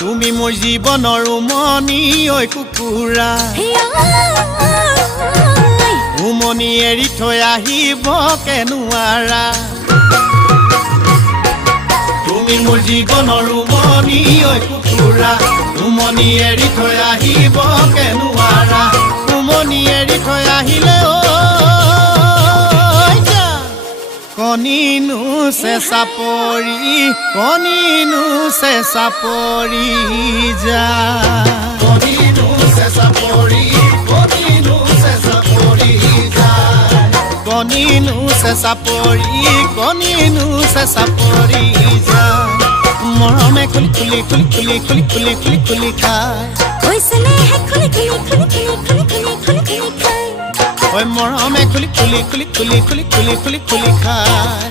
তুমি মোৰ জীৱনৰ উমনি ঐ কুকুৰা উমনি এৰি থৈ আহিব কেনুৱাৰা তুমি মোৰ জীৱনৰ উমনি ঐ কুকুৰা উমনি এৰি থৈ আহিব কেনুৱাৰা উমনি এৰি থৈ আহিলে কণিনো চেঁচা পৰি যা কণিনো চেঁচা পৰি যা কণিনো চেঁচা পৰি যা মৰমে খুলি খায় ঐ মৰমে খুলি খায়